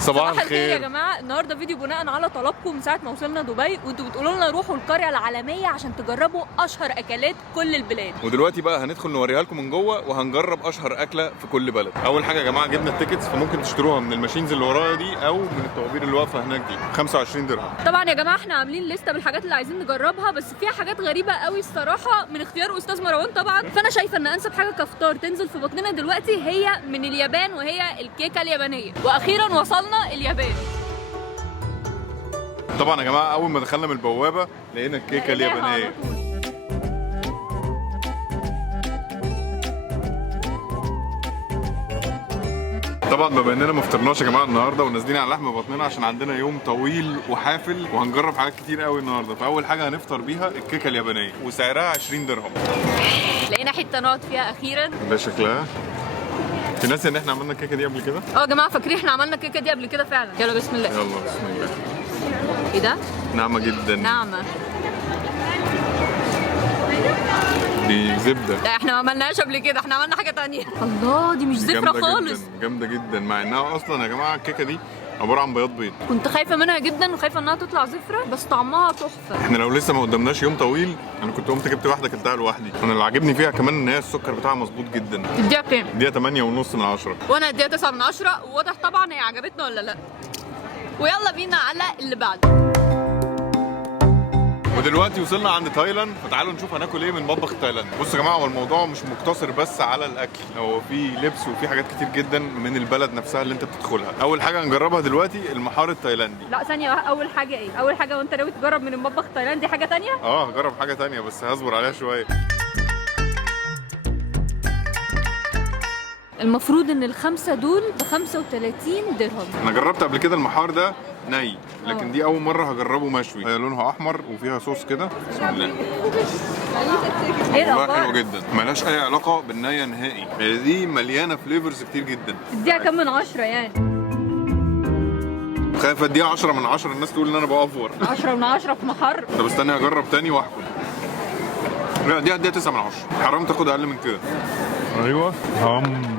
صباح الخير يا جماعه. النهارده فيديو بناء على طلبكم من ساعه ما وصلنا دبي، وانتوا بتقولوا لنا روحوا القريه العالميه عشان تجربوا اشهر اكلات كل البلاد. ودلوقتي بقى هندخل نوريها لكم من جوه وهنجرب اشهر اكله في كل بلد. اول حاجه يا جماعه جبنا التيكتس، فممكن تشتروها من الماشينز اللي ورايا دي او من الطوابير اللي واقفه هناك دي. 25 درهم. طبعا يا جماعه احنا عاملين لسته بالحاجات اللي عايزين نجربها، بس فيها حاجات غريبه قوي الصراحه من اختيار استاذ مروان طبعا. فانا شايفه ان انسب حاجه كفطار تنزل في بطننا دلوقتي هي من اليابان، وهي الكيكه اليابانيه. واخيرا وصلنا اليابان. طبعا يا جماعه اول ما دخلنا من البوابه لقينا الكيكه اليابانيه. طبعا بما اننا ما فطرناش يا جماعه النهارده ونازلين على لحم بطننا عشان عندنا يوم طويل وحافل وهنجرب حاجات كتير قوي النهارده. فاول حاجه هنفطر بيها الكيكه اليابانيه وسعرها 20 درهم. لقينا حته نقعد فيها اخيرا. ده شكلها. في ناس ان احنا عملنا الكيكه دي قبل كده؟ يا جماعه فاكرين احنا عملنا الكيكه دي قبل كده فعلا. يلا بسم الله. يلا بسم الله. ايه ده؟ ناعمه جدا. ناعمه. دي زبده. لا احنا ما عملناهاش قبل كده، احنا عملنا حاجه تانية. الله دي مش زفره خالص. جامده جدا مع انها اصلا يا جماعه الكيكه دي عباره عن بياض بيض. كنت خايفه منها جدا وخايفه انها تطلع زفره، بس طعمها تحفه. احنا لو لسه ما قدامناش يوم طويل انا كنت قمت جبت واحده كلتها لوحدي. انا اللي عاجبني فيها كمان ان هي السكر بتاعها مظبوط جدا. تديها كام؟ اديها 8.5 من 10. وانا اديها 9 من 10، وواضح طبعا هي عجبتنا ولا لا. ويلا بينا على اللي بعده. ودلوقتي وصلنا عند تايلاند، فتعالوا نشوف هناكل ايه من مطبخ تايلاند. بصوا يا جماعه هو الموضوع مش مقتصر بس على الاكل، هو في لبس وفي حاجات كتير جدا من البلد نفسها اللي انت بتدخلها. اول حاجه هنجربها دلوقتي المحار التايلاندي. لا ثانيه، اول حاجه ايه؟ اول حاجه وانت ناوي تجرب من المطبخ التايلاندي حاجه ثانيه؟ هجرب حاجه ثانيه بس هصبر عليها شويه. المفروض ان الخمسه دول ب 35 درهم. انا جربت قبل كده المحار ده ني، لكن دي اول مره هجربه مشوي. هي لونها احمر وفيها صوص كده. بسم الله. ايه والله الاخبار؟ حلو جدا، ملهاش اي علاقه بالنيه نهائي. هي دي مليانه فليفرز كتير جدا. تديها كام من 10 يعني؟ خايف اديها 10 من 10 الناس تقول ان انا بأفور. 10 من 10 في محر. طب استني اجرب تاني واحكم. لا دي هديها 9 من 10. حرام تاخد اقل من كده. ايوه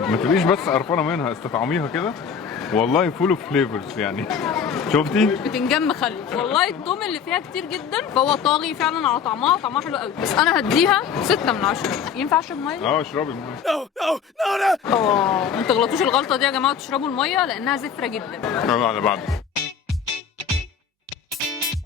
ما تبقيش بس قرفانه منها، استطعميها كده والله فول اوف فليفرز يعني. شفتي؟ بتنجان مخلل. والله التوم اللي فيها كتير جدا، فهو طاغي فعلا على طعمها حلو قوي. بس انا هديها 6 من 10. ينفع اشرب ميه؟ اشربي الميه. ما تغلطوش الغلطه دي يا جماعه، تشربوا الميه لانها زفره جدا. يلا على بعض.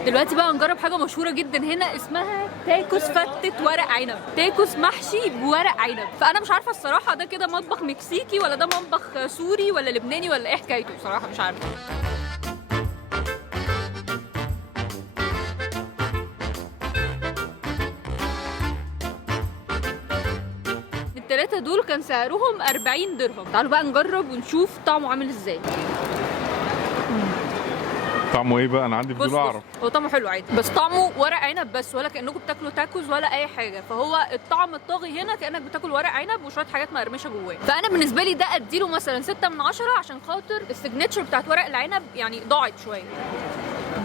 دلوقتي بقى هنجرب حاجه مشهوره جدا هنا اسمها تاكوس فتة ورق عنب. تاكوس محشي بورق عنب. فانا مش عارفه الصراحه ده كده مطبخ مكسيكي ولا ده مطبخ سوري ولا لبناني ولا ايه حكايته، بصراحه مش عارفه. التلاتة دول كان سعرهم 40 درهم. تعالوا بقى نجرب ونشوف طعمه عامل ازاي. طعمه ايه بقى؟ انا عندي فضول اعرف. هو طعمه حلو عادي، بس طعمه ورق عنب بس، ولا كانكم بتاكلوا تاكوز ولا اي حاجه. فهو الطعم الطاغي هنا كانك بتاكل ورق عنب وشويه حاجات مقرمشه جواه. فانا بالنسبه لي ده اديله مثلا 6 من 10 عشان خاطر السيجنتشر بتاعت ورق العنب يعني ضاعت شويه.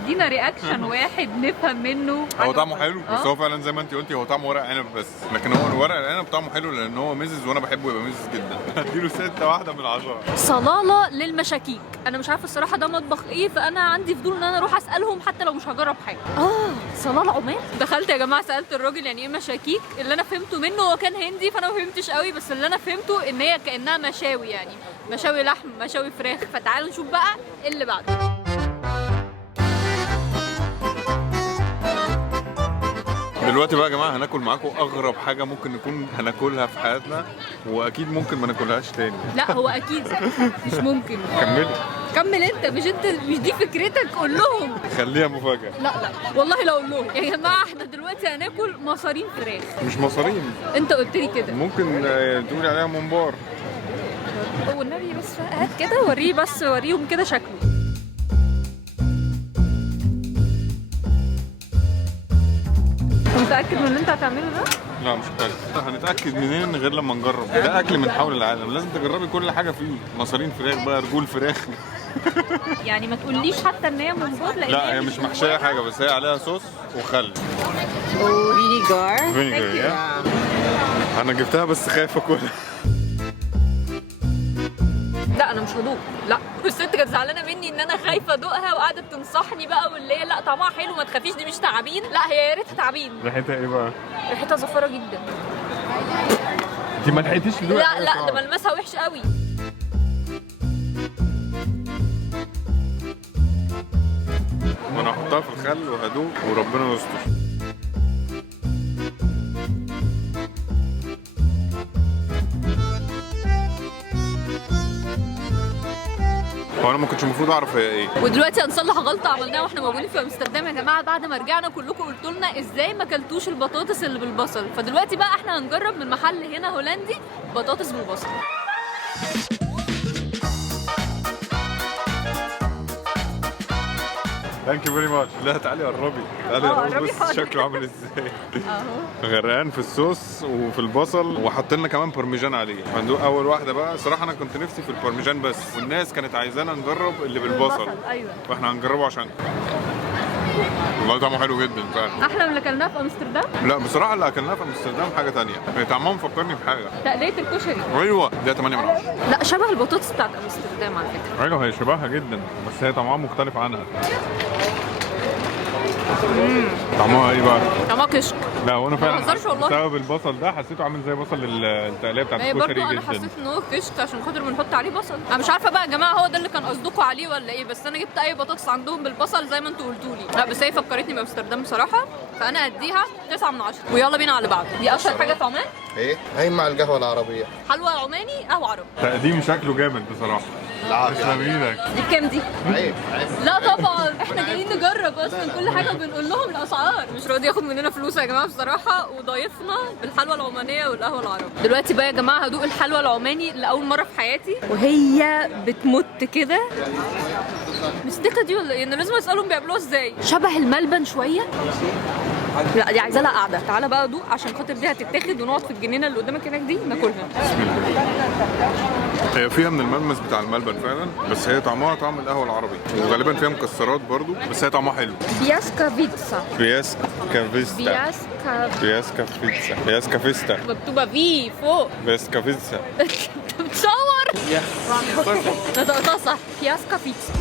ادينا رياكشن واحد نفهم منه. هو طعمه حلو بس هو فعلا زي ما انت قلتي هو طعمه ورق عنب بس، لكن هو ورق العنب طعمه حلو لان هو ميزز وانا بحبه يبقى ميزز جدا. هديله 6 من 10. صلاله للمشاكيك. انا مش عارفه الصراحه ده مطبخ ايه، فانا عندي فضول ان انا اروح اسالهم حتى لو مش هجرب حاجه. صلاله عمان. دخلت يا جماعه سالت الراجل يعني ايه مشاكيك. اللي انا فهمته منه هو كان هندي فانا ما فهمتش قوي، بس اللي انا فهمته ان هي كانها مشاوي، يعني مشاوي لحم مشاوي فراخ. فتعالوا نشوف بقى اللي بعده. دلوقتي بقى يا جماعه هناكل معاكم اغرب حاجه ممكن نكون هناكلها في حياتنا، واكيد ممكن ما ناكلهاش تاني. لا هو اكيد مش ممكن. كمل انت، مش دي فكرتك. قول لهم. خليها مفاجاه. لا والله لا اقول لهم. يا جماعه احنا دلوقتي هناكل مصارين فراخ. مش مصارين، انت قلت لي كده. ممكن تقولي عليها ممبار. والنبي بس هات كده وريه، بس وريهم كده شكله. متأكد من اللي انت هتعمله ده؟ لا مش متأكد. هنتأكد منين غير لما نجرب؟ ده أكل من حول العالم، لازم تجربي كل حاجة فيه. مصارين فراخ بقى، رجول فراخ. يعني ما تقوليش حتى ان هي منبار. لا هي مش محشية حاجة، بس هي عليها صوص وخل. فينيجر. أنا جبتها بس خايف أكلها. لا انا مش مش هدوق. لا الست كانت زعلانه مني ان انا خايفه ادوقها وقعدت تنصحني بقى، واللي هي لا طعمها حلو ما تخافيش دي مش تعابين. لا هي يا ريتها تعابين. ريحتها ايه بقى؟ ريحتها زفره جدا. انت ما لحقتيش تدوقي؟ لا ده ملمسها وحش قوي. انا هحطها في الخل وهدوق وربنا يستر. هو انا ما كنتش المفروض اعرف هي ايه. ودلوقتي هنصلح غلطه عملناها واحنا موجودين في امستردام يا جماعه. بعد ما رجعنا كلكم قلتوا لنا ازاي ما اكلتوش البطاطس اللي بالبصل، فدلوقتي بقى احنا هنجرب من محل هنا هولندي بطاطس بالبصل. ثانك يو فيري ماتش. لا تعالي قربي، تعالي قربي بص شكله عامل ازاي. اهو غرقان في الصوص وفي البصل، وحط لنا كمان بارميجان عليه. هندوق اول واحده بقى. صراحه انا كنت نفسي في البارميجان بس، والناس كانت عايزانا نجرب اللي بالبصل. ايوه فاحنا هنجربه عشان والله طعمه حلو جدا فعلا. احلى من اللي اكلناه في امستردام. لا بصراحه اللي اكلناه في امستردام حاجه ثانيه، طعمهم فكرني بحاجه. تقليه الكشري. ايوه ده 8 من 10. لا شبه البطاطس بتاعت امستردام على فكره. ايوه هي شبهها جدا بس هي طعمها مختلف عنها. طعمها ايه بقى؟ طعمها كشك. لا وانا فعلا بهزرش والله. بسبب البصل ده حسيته عامل زي بصل التقليه بتاعت هي الكشري برضه جدا. انا حسيت ان هو كشك عشان خاطر بنحط عليه بصل. انا مش عارفه بقى يا جماعه هو ده اللي كان قصدكم عليه ولا ايه، بس انا جبت اي بطاطس عندهم بالبصل زي ما انتوا قلتوا لي. لا بس هي فكرتني بامستردام بصراحه، فانا هديها 9 من 10. ويلا بينا على اللي بعده. دي اشهر حاجه في عمان. ايه؟ هي مع القهوه العربيه. حلوى عماني قهوه عربي. تقديم شكله جامد بصراحه. العافيه. تسلم ايدك. دي بكام دي؟ عيب عيب. لا طبعا احنا جايين نجرب اصلا كل حاجه وبنقول لهم الاسعار. مش راضي ياخد مننا فلوس يا جماعه بصراحه، وضايفنا بالحلوى العمانيه والقهوه العربي. دلوقتي بقى يا جماعه هدوق الحلوى العماني لاول مره في حياتي، وهي بتمت كده. مستكه دي ولا ايه؟ انا لازم اسالهم بيعملوها ازاي. شبه الملبن شويه. لا دي عايزه لها قعده. تعالى بقى دوق عشان خاطر دي هتتاخد ونقعد في الجنينه اللي قدامك هناك دي ناكلها. بسم الله. هي فيها من الملمس بتاع الملبن فعلا، بس هي طعمها طعم القهوه العربي، وغالبا فيها مكسرات برضو، بس هي طعمها حلو. بياسكافيتسا. بياسكافيستا. بياسكافيتسا. بياسكافيستا. مكتوبه في فوق. بياسكافيتسا. انت بتصور؟ نطقتها صح. بياسكافيتسا.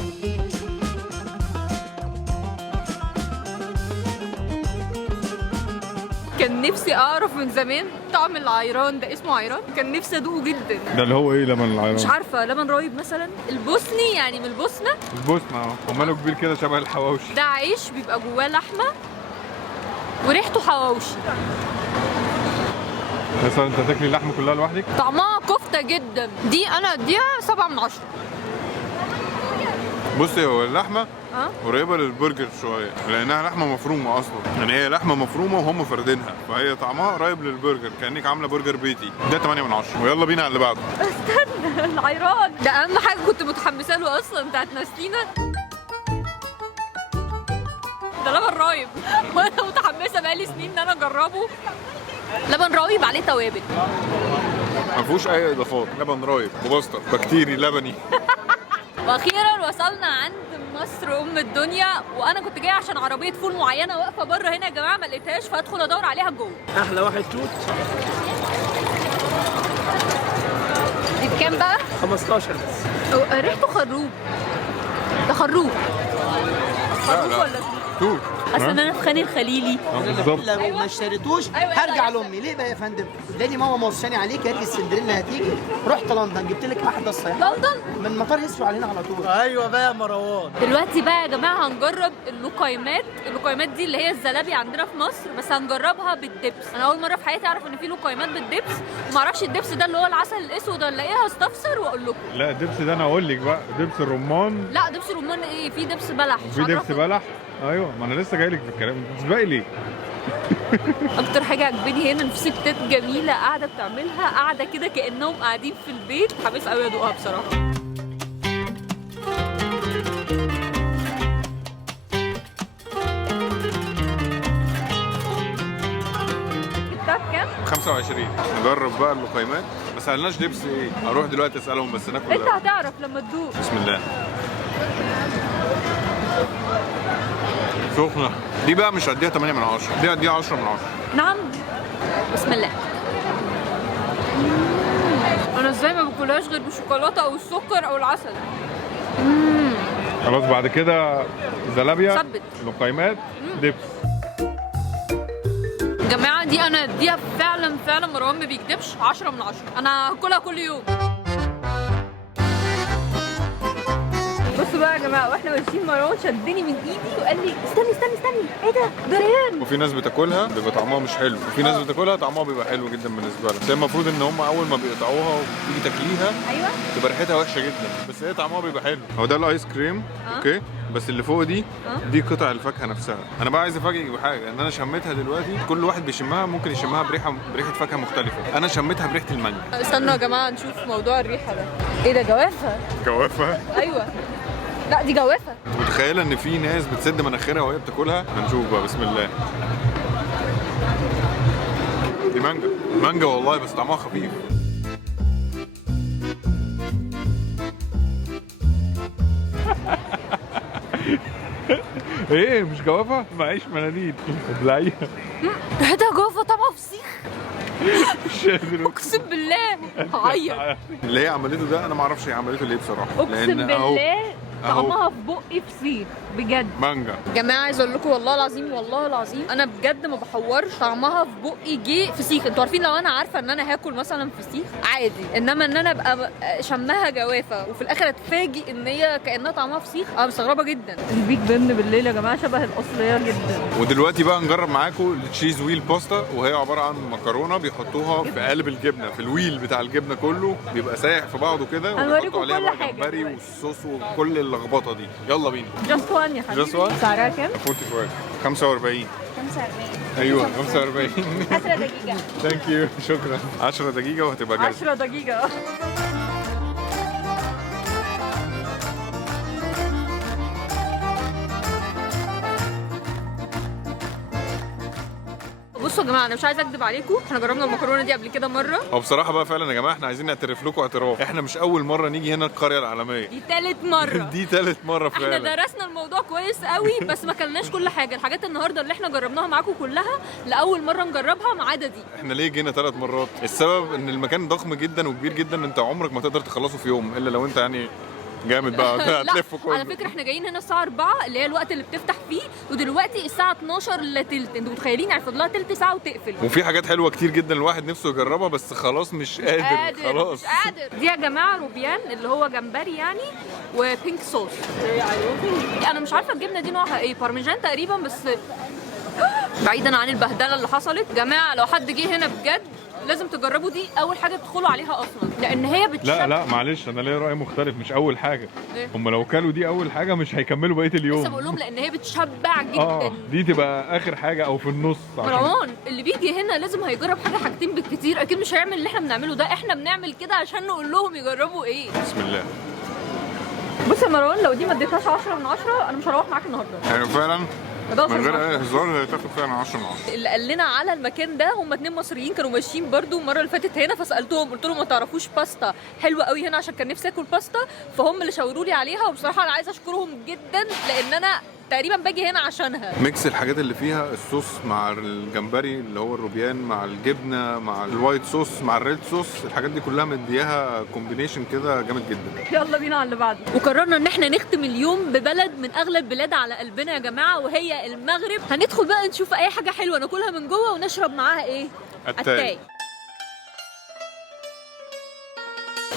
كان نفسي اعرف من زمان طعم العيران ده. اسمه عيران؟ كان نفسي ادوقه جدا. ده اللي هو ايه؟ لبن العيران؟ مش عارفه. لبن رايب مثلا. البوسني يعني من البوسنه. البوسنه اهو، وماله كبير كده شبه الحواوشي. ده عيش بيبقى جواه لحمه وريحته حواوشي. مثلا انت تاكلي اللحمه كلها لوحدك؟ طعمها كفته جدا. دي انا اديها 7 من 10. بصي هو اللحمه قريبه للبرجر شويه، لانها لحمه مفرومه اصلا، يعني هي لحمه مفرومه وهم فردينها، فهي طعمها قريب للبرجر كانك عامله برجر بيتي. ده 8 من 10. ويلا بينا على اللي بعده. استنى العيران ده اهم حاجه كنت متحمسه له اصلا، بتاعت ناستينا. ده لبن رايب وانا متحمسه بقالي سنين ان انا اجربه. لبن رايب عليه توابل، ما فيهوش اي اضافات، لبن رايب وبسطه بكتيري لبني. واخيرا وصلنا عند مصر ام الدنيا، وانا كنت جايه عشان عربيه فول معينه واقفه بره هنا يا جماعه ما لقيتهاش، فادخل ادور عليها جوه. احلى واحد توت. دي بكام بقى؟ 15 بس. ريحته خروب. ده خروب. خروب ولا توت. اصل انا في خان الخليلي. بالظبط. لو ما اشتريتوش أيوة، هرجع أيوة. لامي. ليه بقى يا فندم؟ لاني ماما موصاني عليك، قالت لي السندريلا هتيجي. رحت لندن جبت لك احدى الصيحات لندن؟ من مطار هيسرو علينا على طول. ايوه بقى يا مروان. دلوقتي بقى يا جماعه هنجرب اللوكايمات. اللوكايمات دي اللي هي الزلابي عندنا في مصر، بس هنجربها بالدبس. انا اول مره في حياتي اعرف ان في لوكايمات بالدبس، وما اعرفش الدبس ده اللي هو العسل الاسود ولا ايه. هستفسر واقول لكم. لا الدبس ده انا اقول لك بقى، دبس الرمان. لا دبس رمان ايه؟ في دبس بلح. في دبس بلح. ايوه ما انا لسه جاي لك في الكلام، انت بتسبقي ليه؟ اكتر حاجه عجباني هنا ان في ستات جميله قاعده بتعملها قاعده كده كانهم قاعدين في البيت. حماس قوي ادوقها بصراحه. جبتها بكام؟ 25. نجرب بقى اللقيمات، ما سالناش دبس ايه. هروح دلوقتي اسالهم بس ناكل انت ده. هتعرف لما تدوق. بسم الله. سخنه. دي بقى مش هديها 8 من 10، دي هديها 10 من 10. نعم. بسم الله. انا ازاي ما باكلهاش غير بالشوكولاته او السكر او العسل. خلاص بعد كده زلابيا، ثبت. لقيمات، دبس. يا جماعه دي انا اديها فعلا مروان ما بيكدبش 10 من 10. انا هاكلها كل يوم. بصوا بقى يا جماعه واحنا ماشيين مروان شدني من ايدي وقال لي استني ايه ده ريان. وفي ناس بتاكلها بيبقى طعمها مش حلو، وفي ناس بتاكلها طعمها بيبقى حلو جدا بالنسبه لها. بس المفروض ان هم اول ما بيقطعوها وتيجي تاكليها ايوه تبقى ريحتها وحشه جدا، بس هي طعمها بيبقى حلو. هو ده الايس كريم. اوكي، بس اللي فوق دي قطع الفاكهه نفسها. انا بقى عايز افاجئك بحاجه، ان انا شميتها دلوقتي. كل واحد بيشمها ممكن يشمها بريحه فاكهه مختلفه، انا شميتها بريحه المانجا. استنوا يا جماعه نشوف موضوع الريحه ده. ايه ده؟ جوافه. ايوه لا دي جوافه. متخيله ان في ناس بتسد مناخيرها وهي بتاكلها؟ هنشوف بقى، بسم الله. دي مانجا والله، بس طعمها خفيف. ايه مش جوافه؟ معيش مناديل ابلعيها. ريحتها جوافه طعمها فسيخ. مش قادر اقسم بالله هعيط. اللي هي عملته ده انا ما اعرفش هي عملته ليه بصراحه. اقسم بالله طعمها في بقي فسيخ بجد. مانجا. جماعه عايز اقول لكم والله العظيم انا بجد ما بحورش، طعمها في بقي جه فسيخ. انتوا عارفين لو انا عارفه ان انا هاكل مثلا فسيخ عادي، انما ان انا ابقى شمها جوافه وفي الاخر اتفاجئ ان هي كانها طعمها فسيخ، انا مستغربه جدا. البيك بن بالليل يا جماعه شبه الاصليه جدا. ودلوقتي بقى نجرب معاكم التشيز ويل باستا، وهي عباره عن مكرونه بيحطوها في قالب الجبنه، في الويل بتاع الجبنه كله بيبقى سايح في بعضه كده، وبيحطوا عليها بقى جمبري والصوص وكل اللخبطه دي. يلا بينا. جاست وان يا حبيبي. جاست وان. سعرها كام؟ 45. ايوه 45. 10 دقيقة. ثانك يو، شكرا. 10 دقيقة وهتبقى جاهزة. 10 دقيقة. بصوا يا جماعه انا مش عايزه اكدب عليكم، احنا جربنا المكرونه دي قبل كده مره. هو بصراحه بقى فعلا يا جماعه احنا عايزين نعترف لكم اعتراف، احنا مش اول مره نيجي هنا القريه العالميه، دي ثالث مره. دي ثالث مره فعلا. احنا درسنا الموضوع كويس قوي بس ما كلناش كل حاجه. الحاجات النهارده اللي احنا جربناها معاكم كلها لاول مره نجربها ما عدا دي. احنا ليه جينا 3 مرات؟ السبب ان المكان ضخم جدا وكبير جدا، انت عمرك ما تقدر تخلصه في يوم الا لو انت يعني جامد بقى هتلف كله. على فكره احنا جايين هنا الساعه 4 اللي هي الوقت اللي بتفتح فيه، ودلوقتي الساعه 12 الا تلت. انتوا متخيلين يعني فاضلها تلت ساعه وتقفل. وفي حاجات حلوه كتير جدا الواحد نفسه يجربها بس خلاص مش قادر خلاص. مش قادر. دي يا جماعه روبيان اللي هو جمبري يعني وبينك صوص. انا مش عارفه الجبنه دي نوعها ايه، بارميجان تقريبا. بس بعيدا عن البهدله اللي حصلت جماعه، لو حد جه هنا بجد لازم تجربوا دي اول حاجه تدخلوا عليها اصلا، لان هي بتشبع. لا معلش انا ليا راي مختلف، مش اول حاجه. إيه؟ هم لو كلوا دي اول حاجه مش هيكملوا بقيه اليوم. لسه بقول لهم لان هي بتشبع جدا. دي تبقى اخر حاجه او في النص. مروان اللي بيجي هنا لازم هيجرب حاجتين بالكتير، اكيد مش هيعمل اللي احنا بنعمله ده. احنا بنعمل كده عشان نقول لهم يجربوا ايه. بسم الله. بص يا مروان لو دي ما اديتهاش 10 من 10 انا مش هروح معاك النهارده. يعني فعلا 11 من من غير 10. اي هزار هتاخد فعلا 10 من 10. اللي قال لنا على المكان ده هم 2 مصريين كانوا ماشيين برضو المره اللي فاتت هنا، فسالتهم قلت لهم ما تعرفوش باستا حلوه قوي هنا عشان كان نفسي اكل باستا، فهم اللي شاوروا لي عليها. وبصراحه انا عايزه اشكرهم جدا لان انا تقريبا باجي هنا عشانها. ميكس الحاجات اللي فيها الصوص مع الجمبري اللي هو الروبيان مع الجبنه مع الوايت صوص مع الريد صوص، الحاجات دي كلها مدياها كومبينيشن كده جامد جدا. يلا بينا على اللي بعده. وقررنا ان احنا نختم اليوم ببلد من اغلى البلاد على قلبنا يا جماعه، وهي المغرب. هندخل بقى نشوف اي حاجه حلوه ناكلها من جوه ونشرب معاها ايه؟ التاي.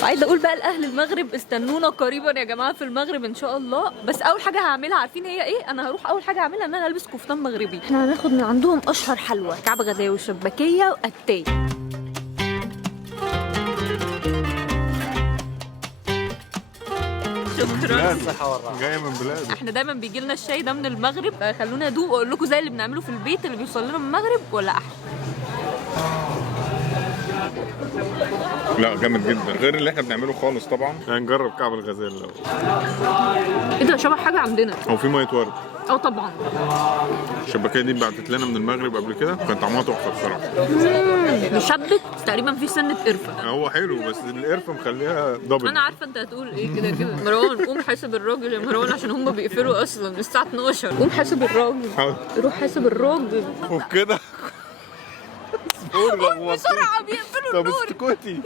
عايزه اقول بقى لاهل المغرب استنونا قريبا يا جماعه في المغرب ان شاء الله. بس اول حاجه هعملها عارفين هي ايه؟ انا هروح اول حاجه اعملها ان انا البس كفتان مغربي. احنا هناخد من عندهم اشهر حلوى، كعب غزاوي والشباكيه والتاي. شكرا. جايه من بلاد. احنا دايما بيجي لنا الشاي ده من المغرب، فخلونا ادوق واقول لكم زي اللي بنعمله في البيت اللي بيوصل لنا من المغرب ولا احلى. لا جامد جدا غير اللي احنا بنعمله خالص طبعا. هنجرب كعب الغزال الاول. ايه ده شبه حاجه عندنا. هو في ميه ورد. طبعا. الشباكيه دي بعتت لنا من المغرب قبل كده، كان طعمها تحفه بصراحه. مشبك تقريبا في سنه قرفه. هو حلو بس القرفه مخليها دبل. انا عارفه انت هتقول ايه كده كده. مروان قوم حاسب الراجل يا مروان عشان هم بيقفلوا اصلا الساعه 12. قوم حاسب الراجل. روح حاسب الراجل. وكده بسرعه بيقفلوا طب النور. اسكتي.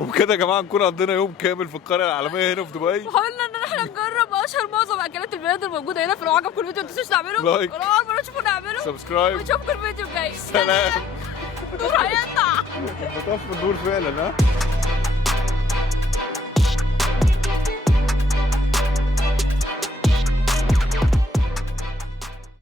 وبكده يا جماعه نكون قضينا يوم كامل في القريه العالميه هنا في دبي. حاولنا ان احنا نجرب اشهر معظم اكلات البلاد الموجوده هنا. لو عجبكم الفيديو ما تنسوش تعملوا لايك. ولو اول مره تشوفونا اعملوا سبسكرايب. ونشوفكم الفيديو الجاي. سلام. النور هيقطع. بطفي النور فعلا ها.